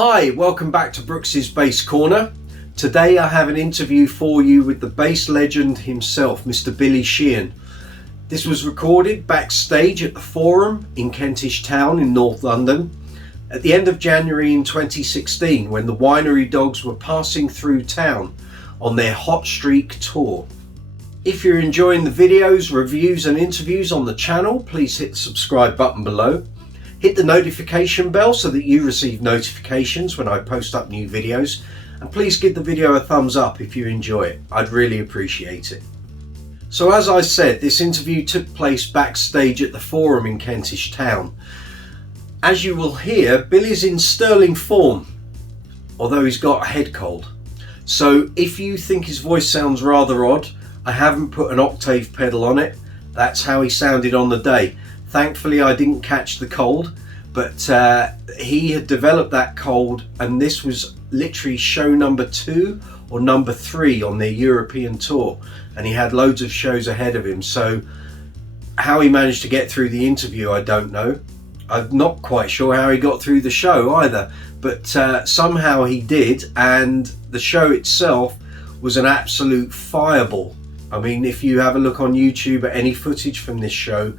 Hi, welcome back to Brooks's Bass Corner. Today I have an interview for you with the bass legend himself, Mr. Billy Sheehan. This was recorded backstage at the Forum in Kentish Town in North London at the end of January in 2016 when the Winery Dogs were passing through town on their Hot Streak tour. If you're enjoying the videos, reviews and interviews on the channel, please hit the subscribe button below. Hit the notification bell so that you receive notifications when I post up new videos, and please give the video a thumbs up if you enjoy it. I'd really appreciate it. So as I said, this interview took place backstage at the Forum in Kentish Town. As you will hear, Billy's in sterling form, although he's got a head cold. So if you think his voice sounds rather odd, I haven't put an octave pedal on it. That's how he sounded on the day. Thankfully I didn't catch the cold, but he had developed that cold, and this was literally show number 2 or number 3 on their European tour, and he had loads of shows ahead of him. So how he managed to get through the interview, I don't know. I'm not quite sure how he got through the show either, but somehow he did, and the show itself was an absolute fireball. I mean, if you have a look on YouTube at any footage from this show,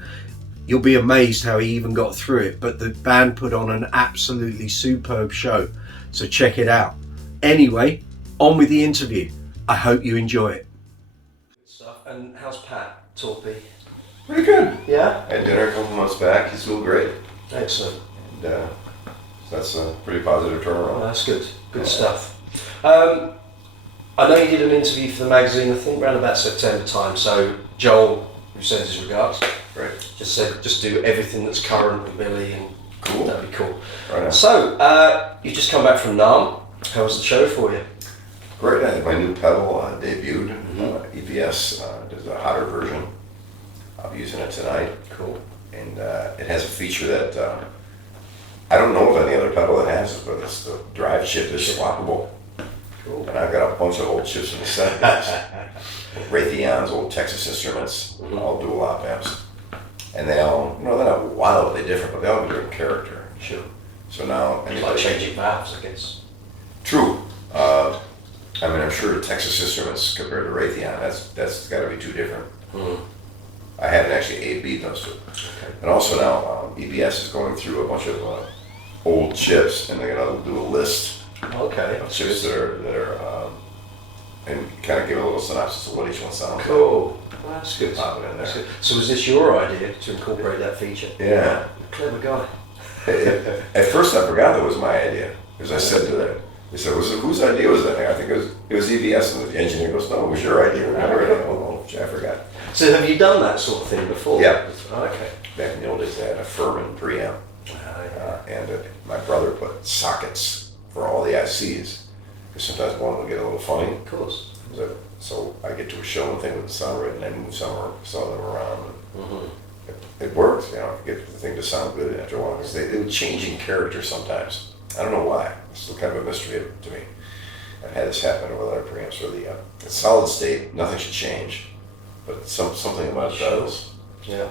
you'll be amazed how he even got through it. But the band put on an absolutely superb show, so check it out. Anyway, on with the interview. I hope you enjoy it. Good stuff. And how's Pat Torpy? Pretty good. Yeah? I had dinner a couple months back. He's doing great. Excellent. And so that's a pretty positive turnaround. Oh, that's good. Good stuff. I know you did an interview for the magazine, I think around about September time. So Joel, who sends his regards, Right. just said just do everything that's current with Billy, and Cool. that'd be cool. Right on. So you just come back from Nam. How was the show for you? Great. I had my new pedal debuted. EBS does a hotter version. I'll be using it tonight. Cool. And it has a feature that I don't know of any other pedal that has it, but it's the drive chip is swappable. Cool. And I've got a bunch of old chips in the set. Raytheon's, old Texas Instruments, all dual op amps. And they all, they're not wildly different, but they all have a different character. Sure. So now, It's like changing valves, I guess. True. I mean, I'm sure Texas Instruments compared to Raytheon, that's got to be too different. I haven't actually A/B'd those two. Okay. And also now, EBS is going through a bunch of old chips, and they're going to do a list Okay. of chips that are and kind of give a little synopsis of what each one sounds like. Cool. Well, that's good. Pop it in That's there. good. So was this your idea to incorporate that feature? Yeah. You're a clever guy. At first, I forgot that was my idea, because I said to them, they said, whose idea was that? I think it was EBS, and the engineer goes, no, it was your idea. I forgot. So have you done that sort of thing before? Yeah. Oh, okay. Back in the old days, they had a Furman preamp, and my brother put sockets for all the ICs, because sometimes one would get a little funny. Of course. So I get to a show and thing with the sound right, and I move some of them around. It worked, get the thing to sound good after a while, because they would change in character sometimes. I don't know why. It's still kind of a mystery to me. I've had this happen with other preamps where it's solid state, nothing should change, but something about it does. Yeah.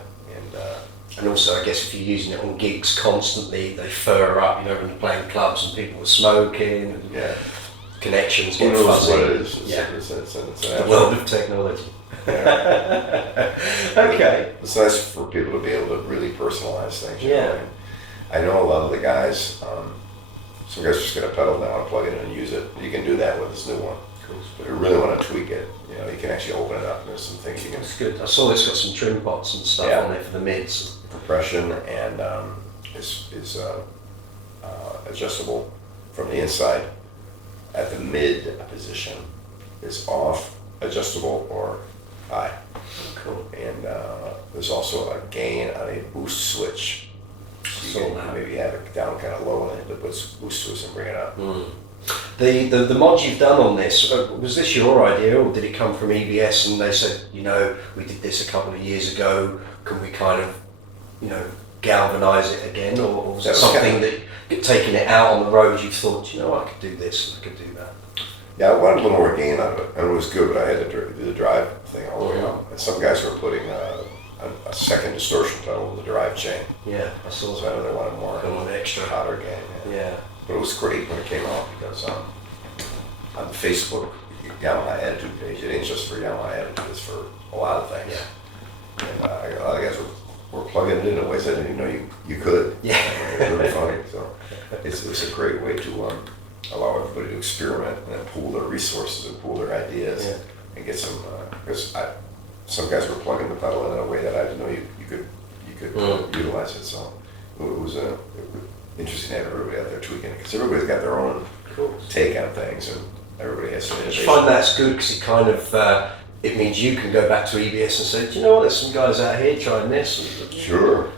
And also, I guess if you're using it on gigs constantly, they fur up, when you're playing clubs and people are smoking, and connections who get knows fuzzy. what it is? It's It's the world of technology. Okay. It's nice for people to be able to really personalize things. Yeah. I know a lot of the guys, some guys just get a pedal now and plug it in and use it. You can do that with this new one. Cool. But if you really want to tweak it, you can actually open it up and there's some things you can. That's good. I saw it's got some trim pots and stuff on there for the mids. Compression, and is adjustable from the inside. At the mid position is off, adjustable, or high. Cool. And there's also a gain on a boost switch. So you can maybe have it down kind of low and then it puts boost switch and bring it up. The mod you've done on this, was this your idea, or did it come from EBS and they said, we did this a couple of years ago, can we kind of, galvanise it again, or was it something that, taking it out on the road, you thought, I could do this, I could do that? Yeah, I wanted a little more gain out of it, and it was good, but I had to do the drive thing all the way up. And some guys were putting a second distortion pedal with the drive chain. Yeah, I saw So that. I know they wanted more. They wanted extra. Hotter gain. Yeah. But it was great when it came out because on the Facebook Yamaha Attitude page, it ain't just for Yamaha Attitude, it's for a lot of things. Yeah. And a lot of guys were plugging it in ways I didn't even know you could. Yeah. It's really funny. So it's a great way to allow everybody to experiment and then pool their resources and pool their ideas and get some, because some guys were plugging the pedal in a way that I didn't know you could utilize it. So it was interesting to have everybody out there tweaking it because everybody's got their own take on things and everybody has some Do innovation. you find that's good because it kind of, it means you can go back to EBS and say, do you know what, there's some guys out here trying this. Sure.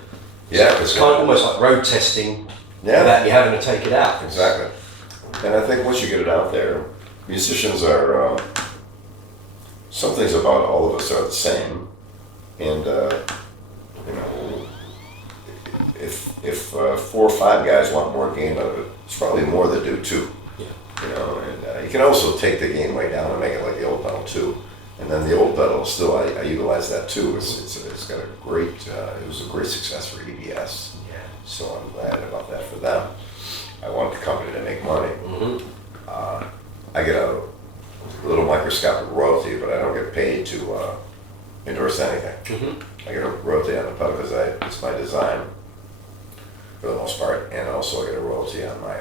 Yeah. It's kind of almost like road testing Yeah. without you having to take it out. Exactly. And I think once you get it out there, musicians are, some things about all of us are the same. And, you know, if 4 or 5 guys want more gain out of it, it's probably more that do too. Yeah. You know, and you can also take the gain way down and make it like the old pedal too. And then the old pedal still, I utilize that too. It's got a great, it was a great success for EBS. Yeah. So I'm glad about that for them. I want the company to make money. Mm-hmm. I get a little microscopic royalty, but I don't get paid to endorse anything. Mm-hmm. I get a royalty on the pedal because it's my design for the most part, and also I get a royalty on my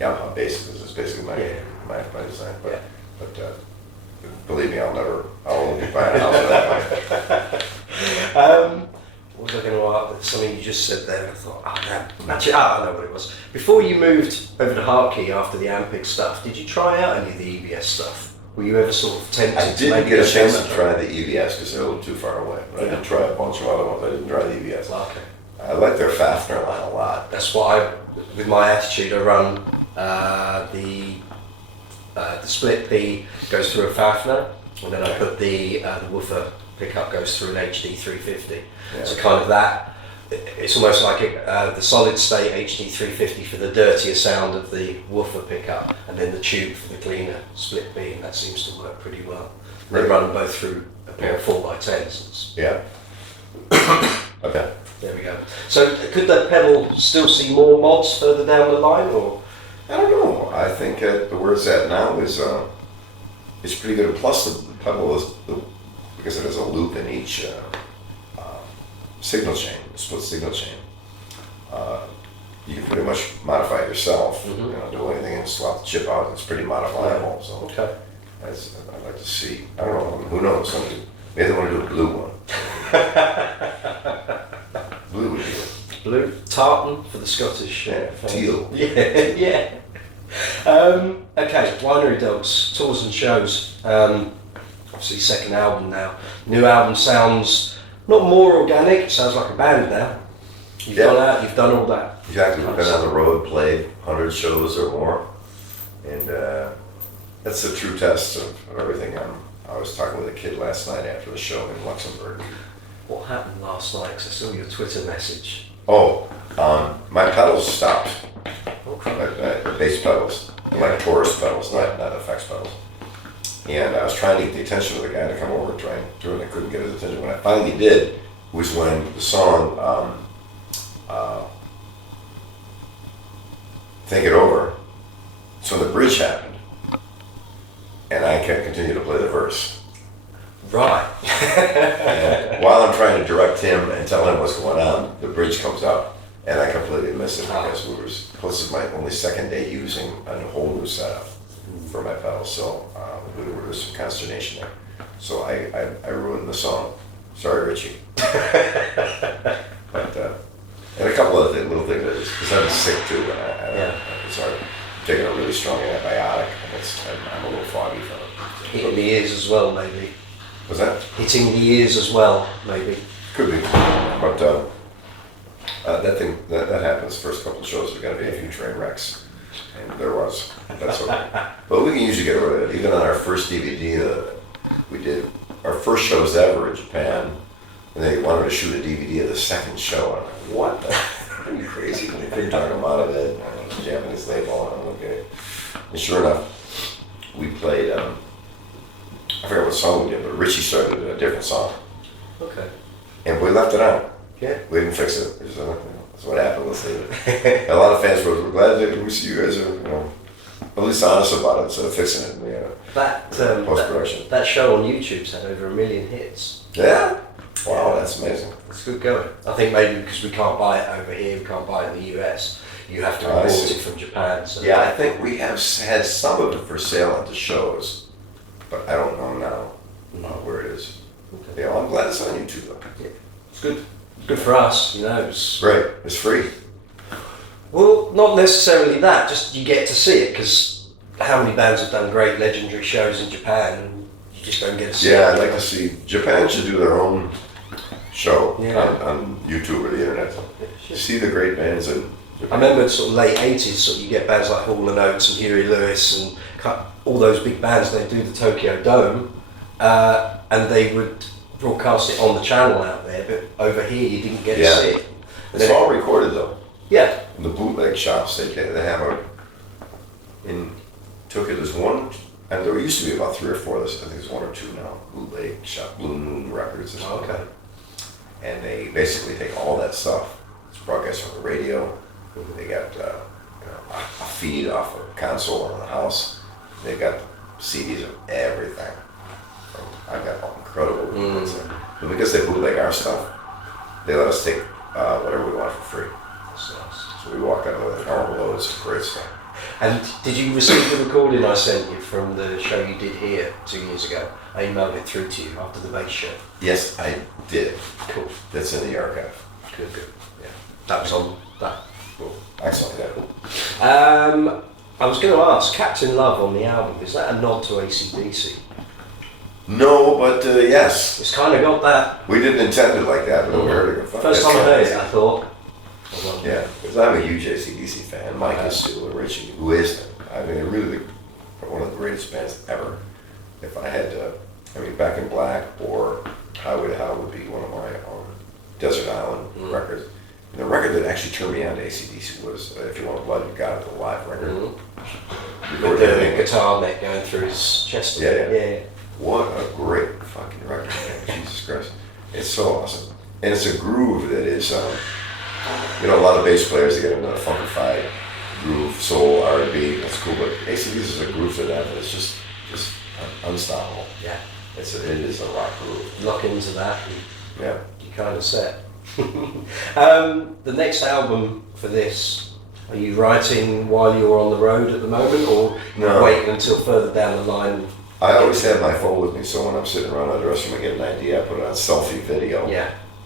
Yamaha bass because it's basically my design. But believe me, I'll only be buying a house with that money. What was I going to ask? Something you just said there. I thought, actually, I know what it was. Before you moved over to Hartkey after the Ampeg stuff, did you try out any of the EBS stuff? Were you ever sort of tempted I to didn't maybe get a chance show to try the EBS because they're a little too far away. But I did try a bunch of other ones. I didn't try the EBS. Okay. I like their Fafner line a lot. That's what with my attitude, I run the split B goes through a Fafner, and then I put the woofer pickup goes through an HD 350. Yeah. So kind of that, it's almost like the solid state HD 350 for the dirtier sound of the woofer pickup, and then the tube for the cleaner split B, and that seems to work pretty well. They run them both through a pair of 4x10s. Yeah. Okay. There we go. So could the pedal still see more mods further down the line, or? I don't know. I think where it's at now is it's pretty good. Plus the pedal is because it has a loop in each signal chain, split signal chain. You can pretty much modify it yourself. Mm-hmm. You know, do anything and swap the chip out. It's pretty modifiable. So Okay. I'd like to see. I don't know. Who knows? Maybe they want to do a blue one. Blue would be good. Blue tartan for the Scottish. Fans. Teal. Yeah, yeah. Okay, Winery Dogs, tours and shows. Obviously, second album now. New album sounds not more organic. It sounds like a band now. You've gone out. You've done all that. Exactly. We've been on the road, played 100 shows or more, and that's the true test of everything. I was talking with a kid last night after the show in Luxembourg. What happened last night? Because I saw your Twitter message. Oh, my pedals stopped. Okay. The bass pedals, like chorus pedals, not effects pedals. And I was trying to get the attention of the guy to come over and try and do it. I couldn't get his attention. When I finally did, was when the song "Think It Over." So the bridge happened, and I can't continue to play the verse. Right. And while I'm trying to direct him and tell him what's going on, the bridge comes up, and I completely miss it because this is my only second day using a whole new setup for my pedals, so there was some consternation there. So I ruined the song. Sorry, Richie. But and a couple of little things because I'm sick too, and it's hard. I'm taking a really strong antibiotic, and I'm a little foggy from it. Hitting the ears as well, maybe. Was that? Hitting the ears as well, maybe. Could be, but that happens. First couple of shows, there's got to be a few train wrecks, and there was. That's okay. But we can usually get rid of it. Even on our first DVD, we did our first shows ever in Japan, and they wanted to shoot a DVD of the second show. I'm like, what? Are you crazy? And they couldn't talk them out of it. And the Japanese label, and I'm okay. And sure enough, we played. I forgot what song we did, but Richie started a different song. Okay. And we left it on. Yeah. We didn't fix it. We just, That's what happened. Let's leave it. A lot of fans wrote, "We're glad that we see you guys are, at least honest about it instead of fixing it." That post-production. That show on YouTube's had over 1 million hits. Yeah. Wow, that's amazing. It's good going. I think maybe because we can't buy it over here, we can't buy it in the US. You have to import it from Japan. So yeah, I think we have had some of it for sale at the shows, but I don't know now where it is. Okay. Yeah, well, I'm glad it's on YouTube though. Yeah. It's good. It's good for us, It's right. It's free. Well, not necessarily that. Just you get to see it because how many bands have done great legendary shows in Japan and you just don't get to see it. Yeah, I'd like to see. Japan should do their own show on YouTube or the internet. See the great bands and. I remember sort of late 80s, sort of you get bands like Hall & Oates and Huey Lewis and all those big bands, they do the Tokyo Dome and they would broadcast it on the channel out there, but over here you didn't get to see it. It's all recorded though. Yeah. In the bootleg shops, they have in Tokyo there's one, and there used to be about 3 or 4, I think there's 1 or 2 now, bootleg shop, Blue Moon Records or something. Okay. And they basically take all that stuff, it's broadcast on the radio. They got a feed off a console in the house. They got CDs of everything. I got incredible bootlegs. But because they bootleg our stuff, they let us take whatever we want for free. That's nice. So we walked out with horrible loads of great stuff. And did you receive the recording I sent you from the show you did here 2 years ago? I emailed it through to you after the bass show. Yes, I did. Cool. That's in the archive. Good. Yeah. That was on that. Cool. Excellent. Yeah. I was going to ask, Captain Love on the album, is that a nod to AC/DC? No, but yes. It's kind of got that. We didn't intend it like that, but we heard it. First time I heard it, I thought. Yeah, because I'm a huge AC/DC fan. Mike is too, and Richie, who is. I mean, they're really one of the greatest bands ever. If I had to, Back in Black or Highway to Hell would be one of my Desert Island records. And the record that actually turned me on to AC/DC was If You Want Blood, You Got It, the live record. With the guitar neck going through his chest. Yeah. What a great fucking record, man. Jesus Christ. It's so awesome. And it's a groove that is, a lot of bass players, they get into a funkified groove, soul, R&B, that's cool, but AC/DC is a groove to that, and it's just unstoppable. Yeah. It is a rock groove. Lock into that and you're kind of set. The next album for this, are you writing while you're on the road at the moment, or waiting until further down the line? I always have my phone with me, so when I'm sitting around the dressing room, I get an idea, I put it on selfie video,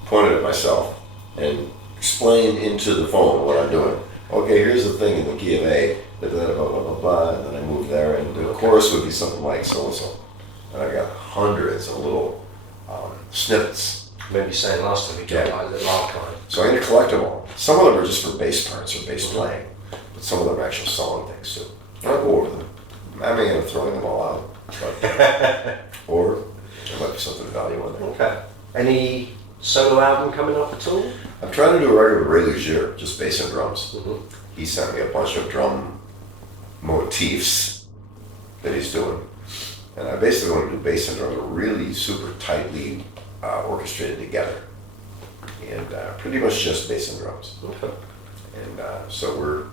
point it at myself, and explain into the phone what I'm doing. Okay, here's the thing in the key of A, blah, blah, blah, blah, blah, and then I move there, and the chorus would be something like so-and-so. And I got hundreds of little snippets. Maybe saying last time you got like a little archive. So I'm going to collect them all. Some of them are just for bass parts or bass playing, but some of them are actual song things too. And I'll go over them. I may end up throwing them all out, but, or there might be something of value in there. Okay. Any solo album coming up at all? I'm trying to do a record with Ray Luzier, just bass and drums. He sent me a bunch of drum motifs that he's doing. And I basically want to do bass and drums really super tightly orchestrated together. And pretty much just bass and drums. Okay. And so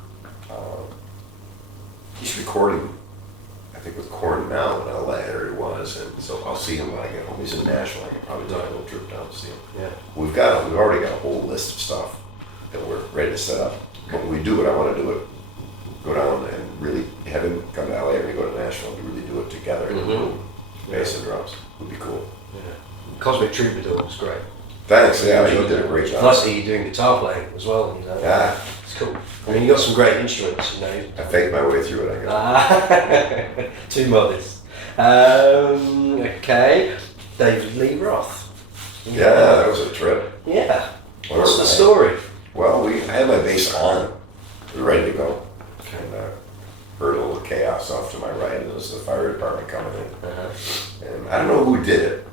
he's recording, I think with Korn now in LA, or he was, and so I'll see him when I get home. He's in Nashville, I can probably take a little trip down to see him. Yeah. We've already got a whole list of stuff that we're ready to set up. But when we do it, I want to do it, go down and really have him come to LA, or we go to Nashville and really do it together. Bass and drums would be cool. Yeah. Cosmic Troubadour was great. Thanks, yeah, he did a great job. Nice that you're doing guitar playing as well, Yeah. It's cool. I mean, you got some great instruments, I faked my way through it, I guess. Too modest. Okay. David Lee Roth. Yeah, that was a trip. Yeah. What's the story? Well, I had my bass on. We were ready to go. And heard a little chaos off to my right, and there was the fire department coming in. And I don't know who did it,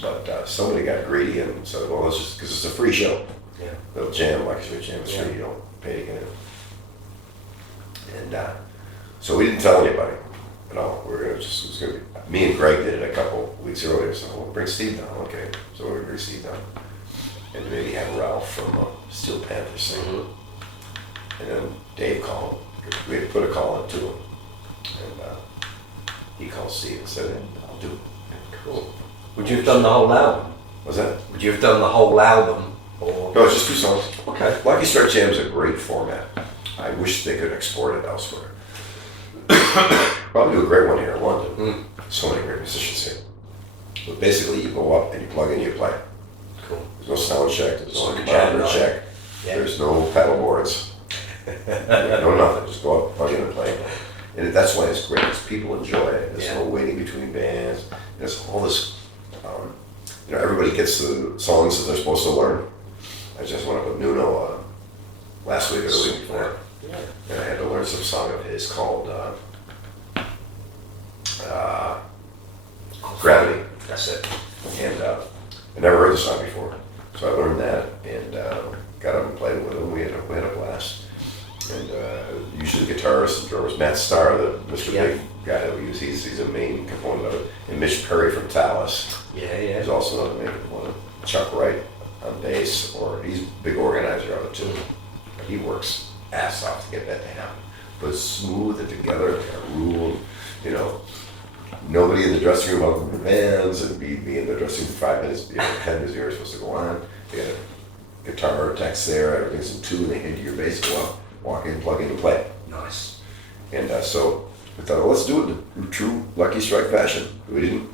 but somebody got greedy and said, well, let's just, because it's a free show. Yeah. They'll jam, like a jam is free, you don't pay to get in. And so we didn't tell anybody at all. We were going to just, it was going to be, me and Greg did it a couple weeks earlier, so we'll bring Steve down. Okay, so we're going to bring Steve down. and maybe have Ralph from Steel Panther sing. And then Dave called. We had put a call in to him, and he called Steve and said, "I'll do it." Cool. Would you have done the whole album? Was that? Would you have done the whole album? Or? No, it's just 2 songs. Okay. Lucky Strike Jam is a great format. I wish they could export it elsewhere. Probably do a great one here in London. So many great musicians here. But basically, you go up and you plug in, you play. Cool. There's no sound check. There's no Like monitor check. Yeah. There's no pedal boards. No nothing. Just go up, plug in, and play. And that's why it's great. Because people enjoy it. There's no waiting between bands. There's all this. Everybody gets the songs that they're supposed to learn. I just went up with Nuno last week or the week before. Yeah. And I had to learn some song of his called Gravity. That's it. And I never heard the song before. So I learned that and got up and played with him. We had a blast. And usually the guitarist and drummers, Matt Starr, the Mr. Big guy that we use, he's a main component of it. And Mitch Perry from Tallis. Yeah. He's also another main component. Chuck Wright on bass, he's a big organizer of it too. He works ass off to get that to happen. But smooth it together, kind of ruled, nobody in the dressing room other than the bands, and be in the dressing room for 5 minutes, 10 minutes you're supposed to go on. They got a guitar text there, everything's in tune, they hit your bass, go up, walk in, plug in, and play. Nice. And so we thought, well, let's do it in true Lucky Strike fashion. We didn't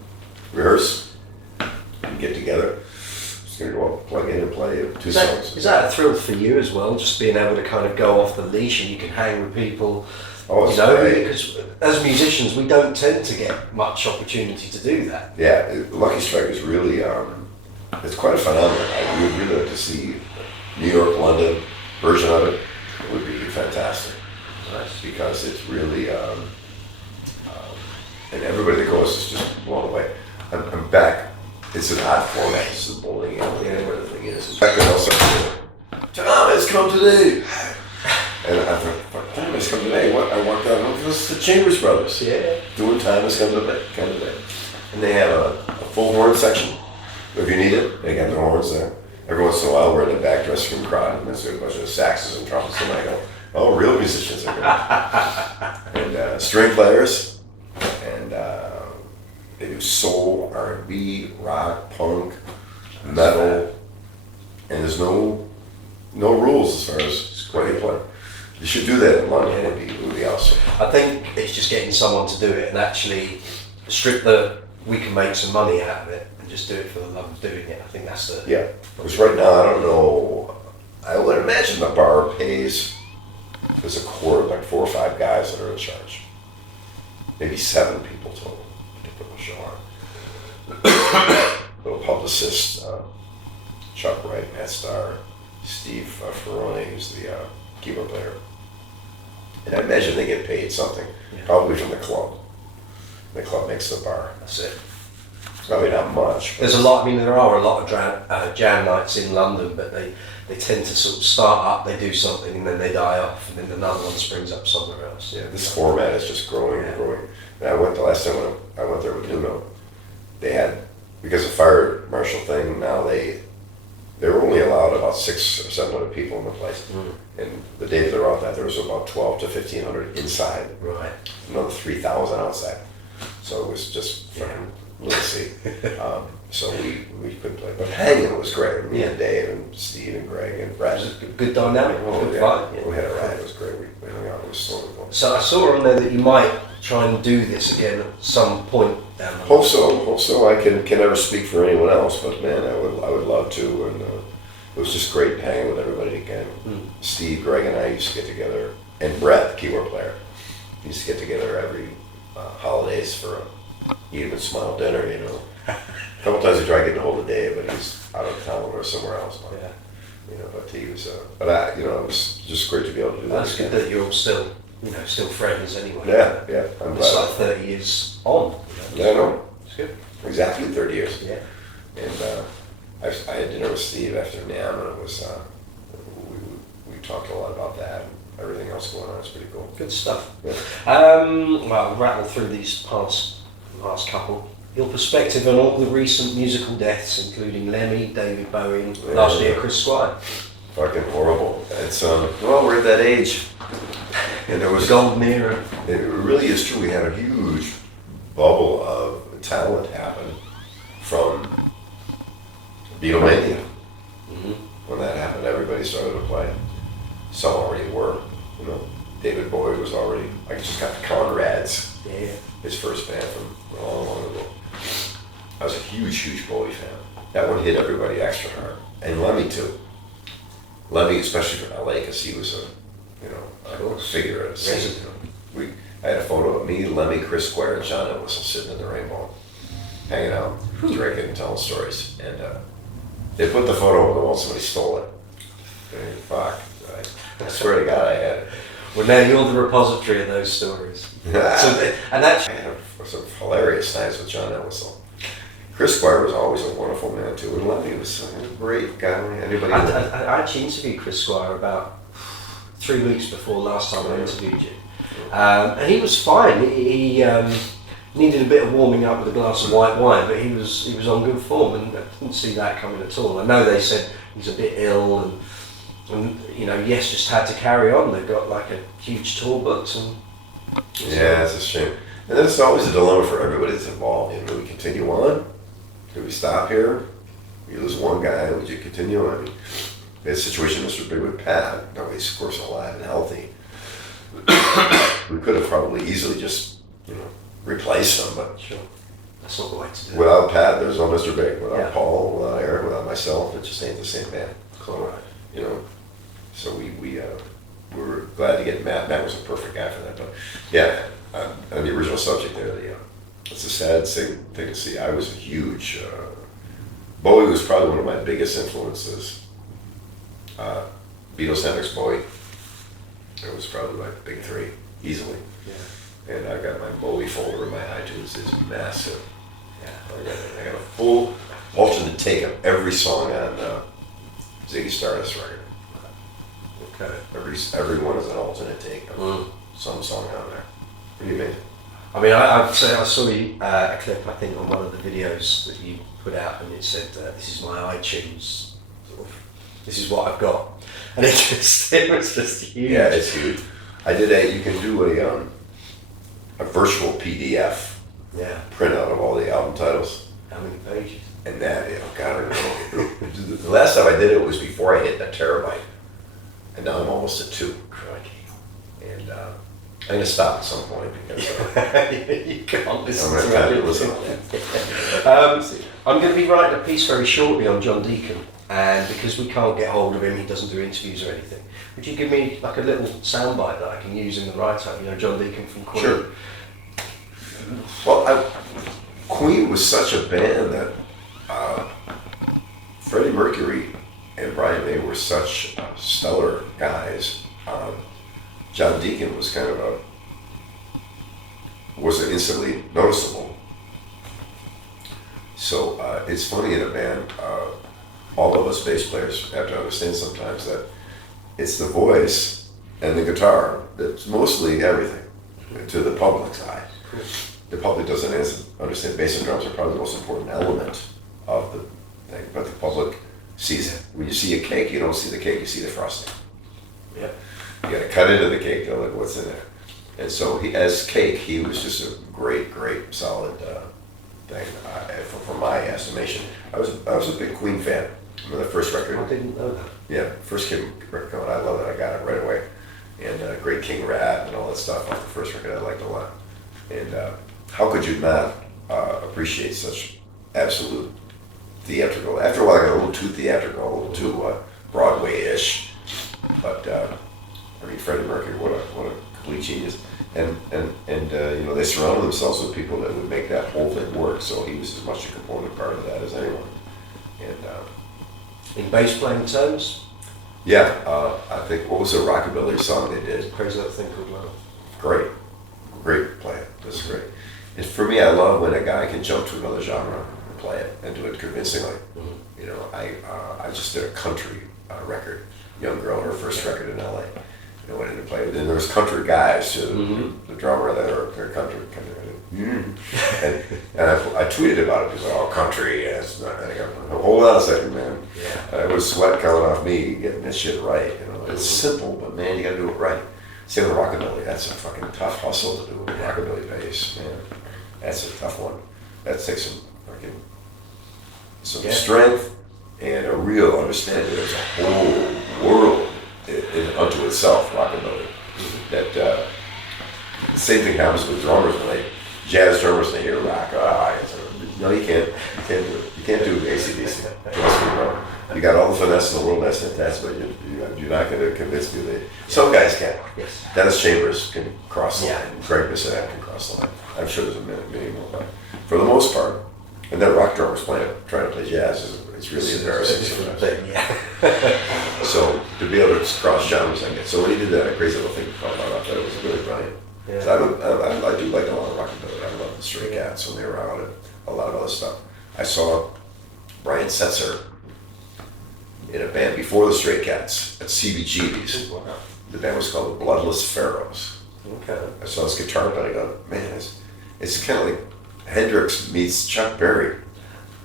rehearse and get together. Just gonna go up, plug in, and play 2 songs. Is that a thrill for you as well? Just being able to kind of go off the leash and you can hang with people. Oh, it's great. Because as musicians, we don't tend to get much opportunity to do that. Yeah, Lucky Strike is really, it's quite a phenomenon. We would really like to see New York, London version of it. It would be fantastic. Nice. Because it's really, and everybody that goes is just blown away. I'm back. It's an odd format. It's the bowling alley, where the thing is. Back then, also, Tom has come today. And I thought, Time has come today. What? I walked out and looked, this is the Chambers Brothers. Yeah. Doing Time has come today. And they have a full horn section. If you need it, they got their horns there. Every once in a while, we're in the back dressing room crowd, and there's a bunch of saxes and trumpets, and I go, oh, real musicians are good. And string players, and they do soul, R&B, rock, punk, metal, and there's no rules as far as what you play. You should do that in London. It would be awesome. I think it's just getting someone to do it and actually strip we can make some money out of it and just do it for the love of doing it. I think that's the... Yeah, because right now, I don't know, I would imagine the bar pays, there's a core of like 4 or 5 guys that are in charge. Maybe 7 people total to put the show on. Little publicist, Chuck Wright, Matt Starr, Steve Ferrone, who's the keyboard player. And I imagine they get paid something, probably from the club. The club makes the bar. That's it. Probably not much. There's a lot, there are a lot of jam nights in London, but they tend to sort of start up, they do something, and then they die off, and then another one springs up somewhere else. Yeah, this format is just growing and growing. And I went the last time when I went there with Nuno, they had, because of fire marshal thing, now they were only allowed about 600 or 700 people in the place. And the day that they were out there was about 12 to 1,500 inside. Right. Another 3,000 outside. So it was just fucking lunacy. So we couldn't play. But hanging was great. Me and Dave and Steve and Greg and Brad. It was a good dynamic. Good fun. We had a ride. It was great. We hung out. It was so fun. So I saw on there that you might try and do this again at some point down the line. Hope so. I can never speak for anyone else, but man, I would love to. And it was just great hanging with everybody again. Steve, Greg, and I used to get together, and Brett, the keyboard player, used to get together every holidays for a eat and smile dinner. A couple times we tried getting a hold of Dave, but he's out of town or somewhere else. But, but he was. It was just great to be able to do that. That's good that you're all still friends anyway. Yeah. I'm It's glad. like 30 years on. Yeah, no. It's good. Exactly 30 years. Yeah. And I had dinner with Steve after NAMM, and it was we talked a lot about that and everything else going on. It's pretty cool. Good stuff. Yeah. Well, I'll rattle through these last couple. your perspective on all the recent musical deaths, including Lemmy, David Bowie, and last year Chris Squire. Fucking horrible. It's well, we're at that age, and there was The golden era. It really is true. We had a huge bubble of talent happen from Beatlemania. When that happened, everybody started to play. Some already were, you know. David Bowie was already. I just got the Conrads. Yeah. His first band from a long, long ago. I was a huge Bowie fan. That one hit everybody extra hard, and Lemmy too. Lemmy, especially from LA, because he was a figure at a scene. You know. I had a photo of me, Lemmy, Chris Squire, and John Entwistle sitting in the Rainbow, hanging out, drinking and telling stories. And they put the photo on the wall. Somebody stole it. And fuck! I swear to God, I had it. Well, now you're the repository of those stories. And that's I had some hilarious nights with John Entwistle. Chris Squire was always a wonderful man too, and Lemmy was a great guy. Anybody? I actually interviewed Chris Squire about 3 weeks before last time I interviewed you, and he was fine. He needed a bit of warming up with a glass of white wine, but he was on good form, and I didn't see that coming at all. I know they said he's a bit ill, and you know, Yes just had to carry on. They've got like a huge tour booked, and yeah, it's a shame. And then it's always a dilemma for everybody that's involved. You know, do we continue on? Do we stop here? You lose one guy, would you continue? I mean, we had a situation Mr. Big with Pat. Now he's of course alive and healthy. We could have probably easily just, you know, replaced him, but sure, that's not the way to do it. Without Pat, there's no Mr. Big. Without Yeah. Paul, without Eric, without myself, it just ain't the same band. So, you know, so we were glad to get Matt. Matt was a perfect guy for that. But yeah, on the original subject there, it's a sad thing to see. I was a huge, Bowie was probably one of my biggest influences. Beatles, Hendrix, Bowie. It was probably my big three, easily. Yeah. And I got my Bowie folder in my iTunes. It's massive. Yeah, I got a full alternate take of every song on Ziggy Stardust record. Okay. Every one is an alternate take of some song on there. Pretty amazing. I mean, I'd say I saw a clip, I think, on one of the videos that you put out, and it said, "This is my iTunes. Sort of, this is what I've got," and it was just huge. Yeah, it's huge. I did you can do a virtual PDF printout of all the album titles. How many pages? And that, God, I don't know. The last time I did it was before I hit a terabyte, and now I'm almost at 2. Crikey. And I'm going to stop at some point because you can't listen I'm to going to it. listen. I'm going to be writing a piece very shortly on John Deacon, and because we can't get hold of him, he doesn't do interviews or anything. Would you give me like a little soundbite that I can use in the write-up? You know, John Deacon from Queen. Sure. Well, Queen was such a band that Freddie Mercury and Brian May were such stellar guys. John Deacon was kind of was instantly noticeable. So it's funny in a band, all of us bass players have to understand sometimes that it's the voice and the guitar that's mostly everything to the public's eye. The public doesn't understand bass and drums are probably the most important element of the thing, but the public sees it. When you see a cake, you don't see the cake, you see the frosting. Yeah. You got to cut into the cake to look what's in there. And so as Cake, he was just a great, solid thing for my estimation. I was a big Queen fan. I mean, the first record. I didn't know that. Yeah, first record out. I love it. I got it right away. And Great King Rat and all that stuff off the first record I liked a lot. And how could you not appreciate such absolute theatrical? After a while, I got a little too theatrical, a little too Broadway-ish. But I mean, Freddie Mercury, what a complete genius. And you know, they surrounded themselves with people that would make that whole thing work. So he was as much a component part of that as anyone. And in bass playing terms? Yeah, I think, what was the rockabilly song they did? Crazy Little Thing Called Love. Great play. That's great. And for me, I love when a guy can jump to another genre and play it and do it convincingly. Mm-hmm. You know, I just did a country record. Young girl, her first record in LA. You know, went in to play with, and there was country guys too. Mm-hmm. The drummer there, country. And I tweeted about it because country, and I go, hold on a second, man. Yeah. It was sweat coming off me getting this shit right. You know, it's simple, but man, you got to do it right. Same with rockabilly. That's a fucking tough hustle to do. Rockabilly bass, man. That's a tough one. That takes some strength and a real understanding. There's a whole world unto itself, rockabilly. That the same thing happens with drummers when jazz drummers when they hear rock. No, you can't. You can't do it. You can't do AC/DC. Trust me, bro. You got all the finesse in the world. That's but you're not going to convince me that some guys can. Yes. Dennis Chambers can cross the line. Greg Bissett can cross the line. I'm sure there's many more, but for the most part, and then rock drummers trying to play jazz it's really embarrassing sometimes. Yeah. So to be able to cross genres, I guess. So when he did that crazy little thing called I thought it was really brilliant. Yeah. I do like a lot of rockabilly. I love the Stray Cats when they were out and a lot of other stuff. I saw Brian Setzer in a band before the Stray Cats at CBGB's. Wow. The band was called the Bloodless Pharaohs. Okay. I saw his guitar playing. I go, man, it's kind of like Hendrix meets Chuck Berry.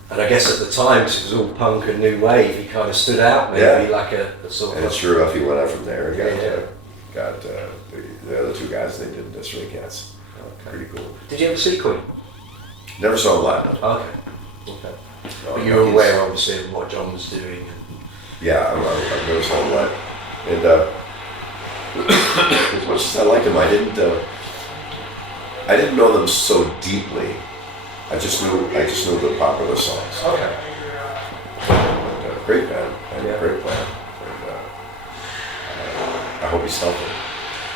And I guess at the time, because it was all punk and new wave, he kind of stood out maybe like a sort of... And sure enough, he went out from there and got the other two guys, they did the Stray Cats. Okay. Pretty cool. Did you ever see Queen? Never saw him live, no. Okay. But you were aware, obviously, of what John was doing. Yeah, I've never saw him live. And as much as I liked him, I didn't know them so deeply. I just knew the popular songs. Okay. And, great band, and great band. And I hope he's healthy.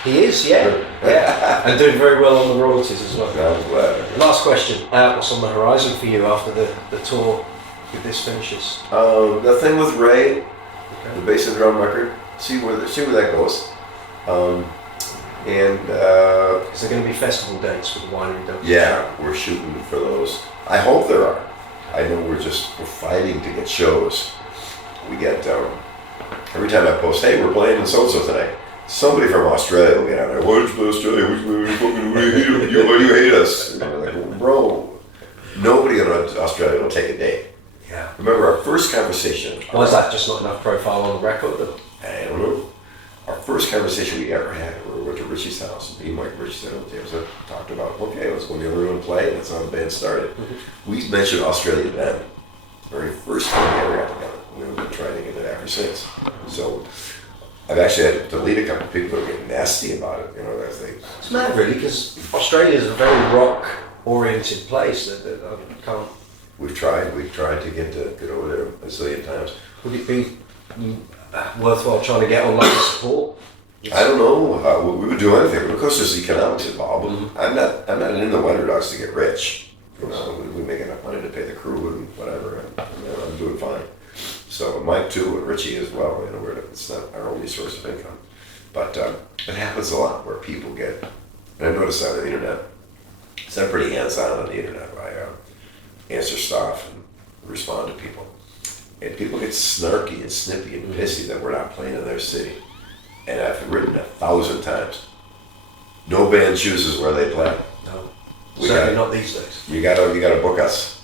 He is, yeah. And doing very well on the royalties as well. No, I'm glad. Last question, what's on the horizon for you after the tour if this finishes? The thing with Ray, the bass and drum record, see where that goes. Is there going to be festival dates for the Winery Dogs? Yeah, we're shooting for those. I hope there are. I know we're fighting to get shows. We get, every time I post, hey, we're playing in so-and-so tonight, somebody from Australia will get out there, why don't you play Australia? Why do you hate us? And I'm like, well, bro, nobody in Australia will take a day. Yeah. Remember our first conversation. Why is that just not enough profile on the record? I don't know. Our first conversation we ever had, we went to Richie's house, and Mike Richie said, James, talked about, okay, let's go in the other room and play, and that's how the band started. Mm-hmm. We mentioned Australia then, very first time we ever got together. We've been trying to get it ever since. So I've actually had to delete a couple of people who are getting nasty about it, as they... It's mad really, because Australia is a very rock-oriented place that I can't... We've tried to get over there a zillion times. Would it be worthwhile trying to get online support? I don't know. We would do anything, but of course there's economics involved. Mm-hmm. I'm not in the Winery Dogs to get rich. We make enough money to pay the crew and whatever, and I'm doing fine. So Mike too, and Richie as well. It's not our only source of income, but it happens a lot where people get. And I noticed that on the internet. So I'm pretty hands-on on the internet. I answer stuff and respond to people, and people get snarky and snippy and pissy that we're not playing in their city. And I've written 1,000 times. No band chooses where they play. No, certainly not these days. You gotta book us.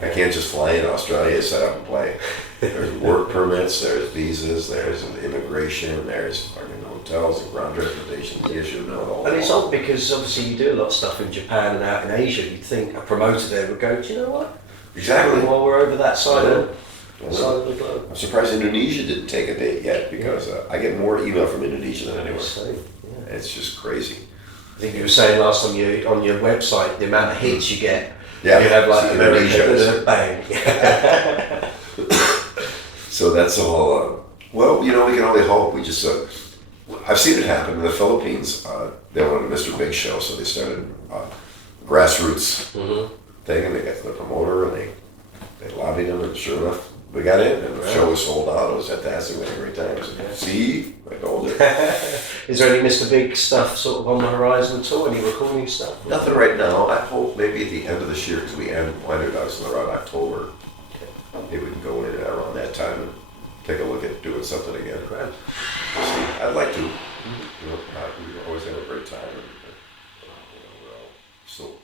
I can't just fly in Australia, set up and play. There's work permits, there's visas, there's immigration, there's fucking hotels and ground transportation. And it's odd because obviously you do a lot of stuff in Japan and out in Asia. You'd think a promoter there would go, do you know what? Exactly. While we're over that side of the globe. I'm surprised Indonesia didn't take a date yet because I get more email from Indonesia than anywhere. Yeah. It's just crazy. I think you were saying last time on your website the amount of hits you get. Yeah. You have like America, bang. So that's all. Well, we can only hope. We just. I've seen it happen in the Philippines. They wanted a Mr. Big show, so they started grassroots thing, and they got to the promoter, and they lobbied him, and sure enough, we got in, and the show was sold out. It was fantastic. We had a great time. See, I told you. Is there any Mr. Big stuff sort of on the horizon at all? Any recording stuff? Nothing right now. I hope maybe at the end of this year, because we end Winery Dogs around October. Maybe we can go in around that time and take a look at doing something again. Right. See, I'd like to. We always have a great time. And, we're all so